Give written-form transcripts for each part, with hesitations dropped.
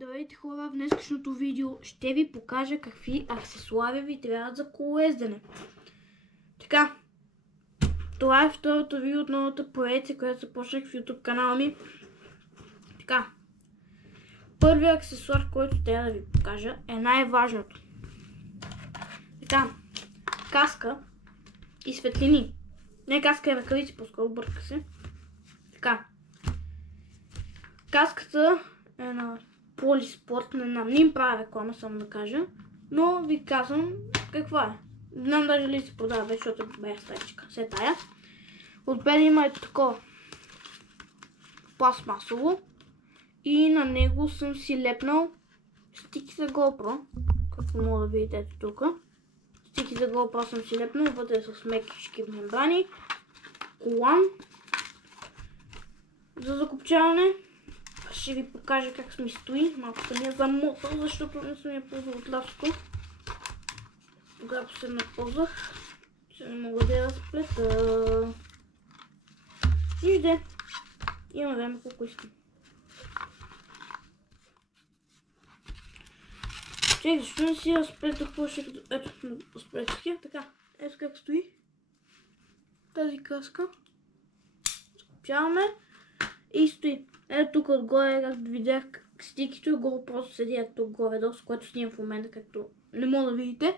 Здравейте хора, в днескашното видео ще ви покажа какви аксесуари ви трябват за колоездене. Така, това е второто видео от новата поредица, която започнах в YouTube канала ми. Така, първият аксесуар, който трябва да ви покажа е най-важното. Така, каска и светлини. Не каска и ръкавици, по-скоро бърка се. Така, каската е на Полиспорт, не им правя реклама, само да кажа, но ви казвам каква е. Не знам даже ли се продава, защото бях стайчика. Все тая. Отпред има ето такова пластмасово и на него съм си лепнал стики за GoPro, както мога да видите ето тук. Стики за GoPro съм си лепнал, вътре с мекички мембрани, колан за закопчаване. Ще ви покажа как ми стои. Малко съм я замотал, защото не съм я ползвал от ласко. Когато се напълзах, че не мога да я разплета. Вижде, имам време колко искам. Чек, защо не си разплетах повече като... Ето, разплетах я. Така, ето как стои тази каска. Закопчаваме и стои. Ето тук отгоре, както видях стикито и горе просто седи ето тук горе-долу, с което снимам в момента, както не мога да видите.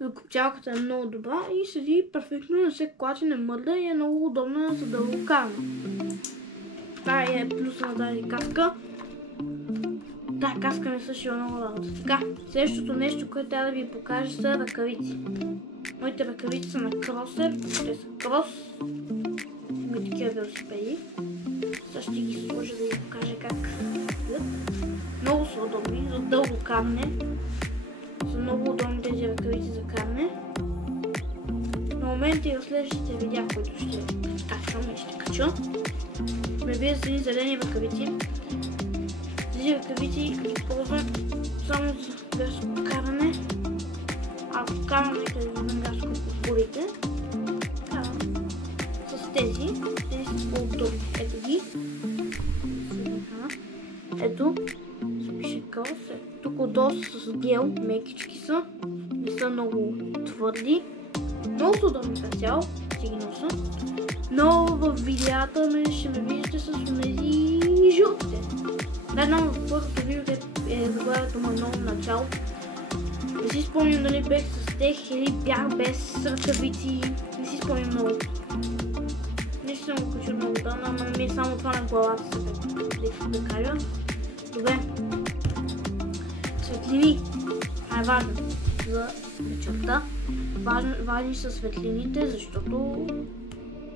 Закопчалката е много добра и седи перфектно, не се клати, не мърда и е много удобна за дългокаране. Това е плюса на тази каска. Тази каска не свършила много работа. Така, следващото нещо, което трябва да ви покажа са ръкавици. Моите ръкавици са на кросер, те са крос. Има такива велосипеди. Сега ще ги сложа да ви покажа как стоят. Много са удобни за дълго каране. Са много удобни тези ръкавици за каране. На момента и в следващите видеа, които ще качвам и ще кача, пребира са ни зелени ръкавици. Тези ръкавици ги ползвам само за градско каране. Ако караме на градско позволите, с тези са по-удобни. Ето ги. Ето, запише крос. Тук отдолу са с гел, мекички са. Не са много твърди. Много са удобни като цяло, ще ги носа. Но в видеята ще ме видите с тези жълтите. Да, знам в първото видео е заглавието му много начало. Не си спомням дали бех с тех или бях без ръкавици. Не си спомням много. Нещо съм го качил много давно, ама не ми е само това на главата сега, да кажа. Добре. Светлини. Това е важно за вечерта. Важни са светлините, защото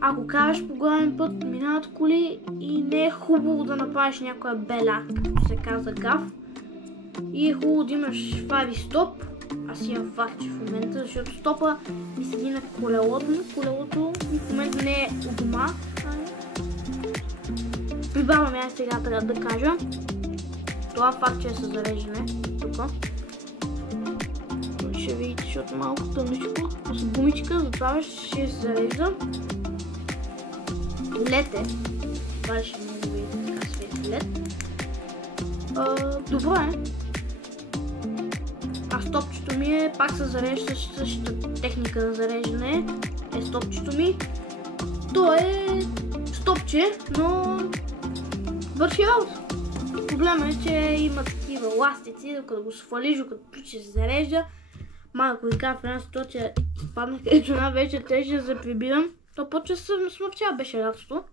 ако караш по главен път, минават коли и не е хубаво да направиш някоя бела, както се казва гаф. И е хубаво да имаш фар и стоп. Аз имам фарче в момента, защото стопа ми седи на колелото. Колелото в момента не е у дома. При баба ми сега трябва да кажа. Това фарче е със зареждане. Тук. Ще видите, защото малко тъмничко. С гумичка, затова ще се зарежда. Лед е. Това ще може да видите така свети лед. Добро е. А стопчето ми е пак се зарежда с същата техника за зареждане. Е стопчето ми. То е стопче, но върши работа. Проблема е, че има такива ластици, докато го свалиш, докато ключе се зарежда. Малко така в една ситуация изпаднах, ето една вече теже да се прибирам. То почва се смърчава, беше радство.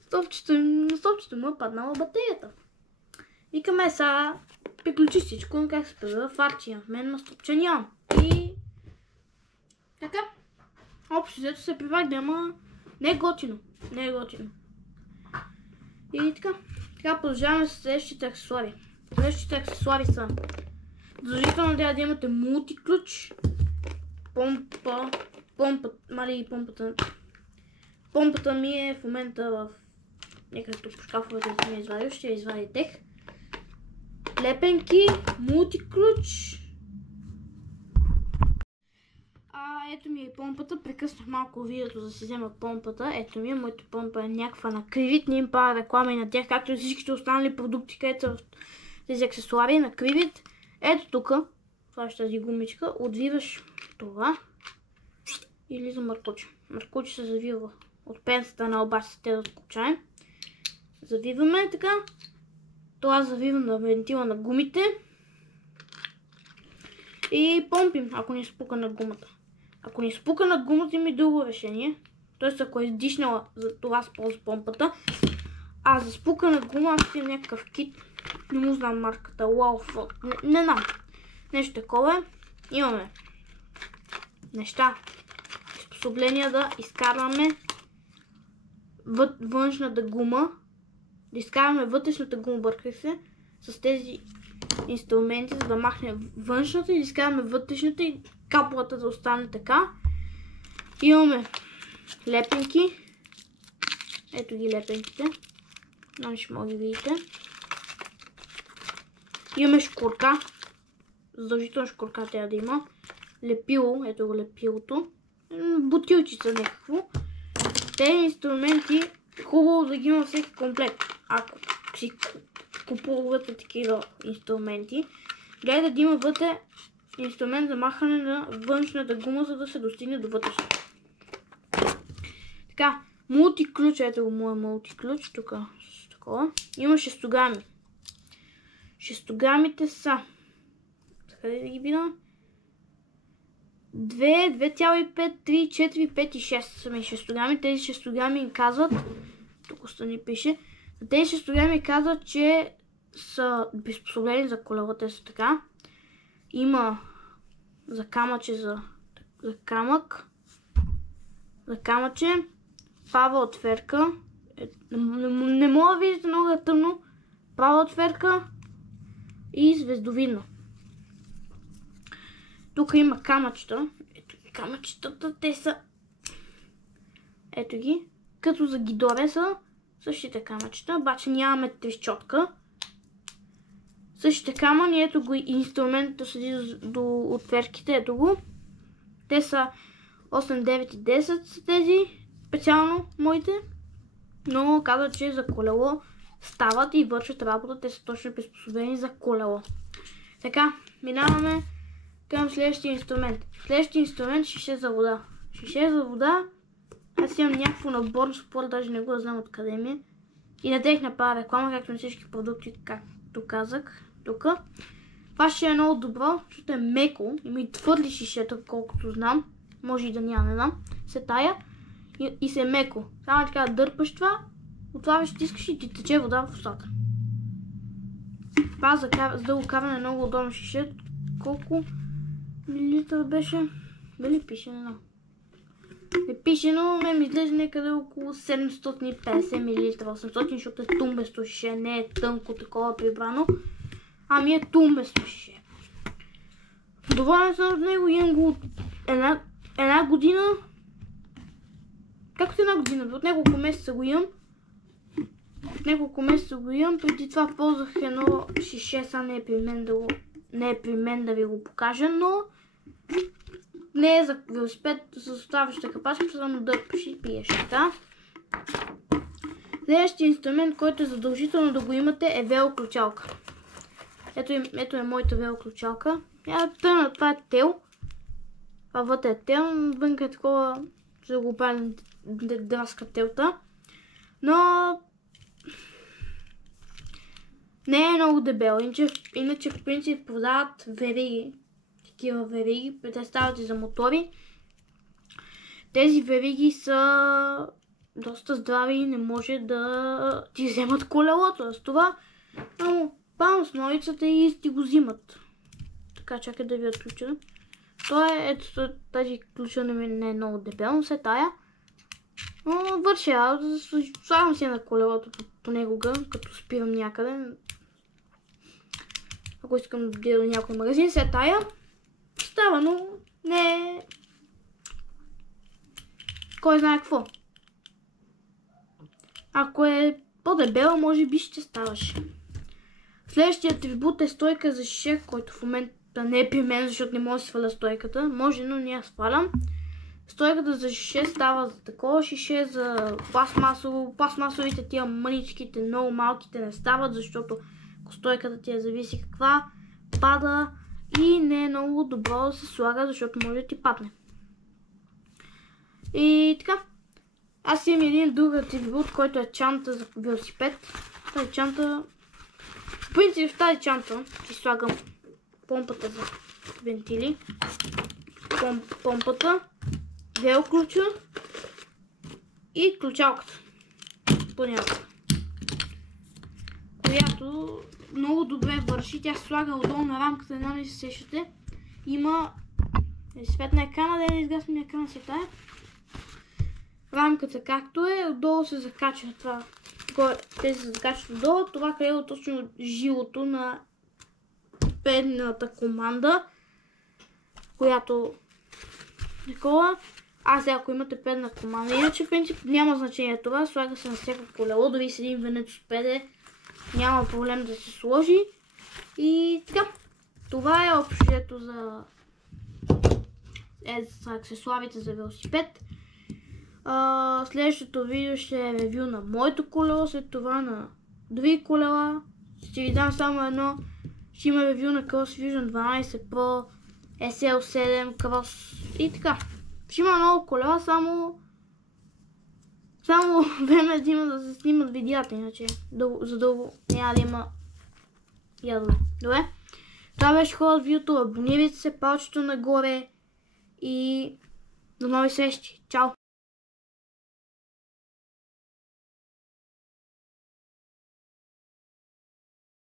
Стопчето му е паднала батерията. Викаме сега приключи всичко, как се прибира фарчи. В мен на стопче нямам. И така. Общо взето се привак, ама не е готино. Не е готино. И така. Така продължаваме с следващите аксесуари. Следващите аксесуари са задължително трябва да имате мултиключ, помпата ми е в момента в някъде тук по шкафовете да ми извадил, ще я извади тех. Лепенки, мултиключ. ето ми е помпата. Прекъснах малко видеото, за да си взема помпата. Ето ми е, моята помпа е някаква на Крivit. Не им правя реклама и на тях, както и всичките останали продукти, където са в тези аксесуари на Крivit. Ето тук, слагаш тази гумичка, отвиваш това и лиза мъркуче. Мъркуче се завива от пенсата на обаче те да скопчаем. Завиваме така. Това завивам на вентила на гумите. И помпим, ако ни спука на гумата. Ако ни спука на гумата, има и друго решение. Тоест, ако е издишнала, за това използва помпата. А за спука на гума, аз имам някакъв кит. Не му знам марката. Wow, не знам. Нещо такова. Имаме неща. Способления да изкарваме външната гума. Да изкарваме вътрешната гума, бърках се, с тези инструменти, за да махнем външната и да изкарваме вътрешната и капулата да остане така. Имаме лепенки. Ето ги лепенките. Не ще мога да видите. Имаме шкурка. Задължително шкурка трябва да има. Лепило. Ето го лепилото. Бутилчица някакво. Тези инструменти хубаво да ги има всеки комплект. Ако си купувате такива инструменти, гледай да има вътре инструмент за махане на външната гума, за да се достигне до вътрешната. Така, мултиключ, ето го моя мултиключ, тук с такова. Има шестограми. Шестограмите са, къде да ги видя? 2, 2,5, 3, 4, 5 и 6 са ми шестограми. Тези шестограми им казват, тук остани пише, тези шестограми казват, че са приспособлени за колело, те са така. Има за камъче, за камък, за камъче, права отверка, не мога да видите, много е тъмно, права отверка и звездовидна. Тук има камъчета. Ето ги камъчетата. Те са... Ето ги. Като за гидоре са същите камъчета. Обаче нямаме трещотка. Същите камъни. Ето го инструментът седи до отверките. Ето го. Те са 8, 9 и 10 са тези. Специално моите. Но казват, че за колело стават и вършат работа. Те са точно приспособени за колело. Така, минаваме към следващия инструмент. Следващия инструмент е шише за вода. Шише за вода. Аз имам някакво наборно спор, даже не го знам откъде ми е. И не тех направя реклама, както на всички продукти, както казах тук. Това ще е много добро, защото е меко. Има и твърди шишета, колкото знам. Може и да няма, не знам. Се тая и се е меко. Само така да дърпаш това, отваряш, стискаш и ти тече вода в устата. Това за дълго каране е много удобно шише. Колко милилитър беше? Дали пише? Не знам. Не пише, но ми изглежда някъде около 750 мл. 800, защото е тумбесто шише. Не е тънко такова прибрано. Ами е тумбесто шише. Доволен съм от него. Имам го от една година. Както една година? От няколко месеца го имам. Преди това ползвах едно шише. Сега не е при мен да ви го покажа, но не е за велосипед с оставаща капачка, само дърпаш и пиеш. Да? Следващия инструмент, който е задължително да го имате, е велоключалка. Ето е моята велоключалка. Това е тел. Това вътре е тел, вънка е такова, за го правим драска телта. Но не е много дебел. Иначе в принцип продават вериги. Такива вериги. Представят и за мотори. Тези вериги са доста здрави и не може да ти вземат колелото. С това бам с ноицата и ти го взимат. Така, чакай да ви отключа. Ето тази ключа не е много дебелно. Се тая. Но върши работа. Слагам си на колелото понякога, като спирам някъде. Ако искам да отида до някой магазин, се тая. Става, но не е кой знае какво. Ако е по-дебела, може би ще ставаше. Следващия атрибут е стойка за шише, който в момента Да не е при мен, защото не може да сваля стойката. Може, но не я свалям. Стойката за шише става за такова шише, за пластмасово. Пластмасовите тия мъничките, много малките не стават, защото ако стойката ти зависи каква, пада и не е много добро да се слага, защото може да ти падне. И така. Аз имам един друг атрибут, който е чанта за велосипед. Тази чанта... В принцип в тази чанта си слагам помпата за вентили, помпата, велоключа и ключалката, понякога, която много добре върши. Тя се слага отдолу на рамката, една не се сещате. Има свет на екрана, да я изгасим екрана си тая. Рамката както е, отдолу се закачва това. Те се закачват отдолу, това къде е точно жилото на предната команда, която такова. Аз ако имате предна команда, иначе в принцип няма значение това, слага се на всяко колело, дори с един венец от педе, няма проблем да се сложи. И така, това е общото за аксесуарите за велосипед. Следващото видео ще е ревю на моето колело, след това на други колела. Ще ви дам само едно. Ще има ревю на CrossFusion 12 Pro, SL7, Cross и така. Ще има много колела, само време да има да се снимат видеята, иначе за дълго няма да има ядове. Добре? Това беше хора от видеото, абонирайте се, палчето нагоре и до нови срещи. Чао!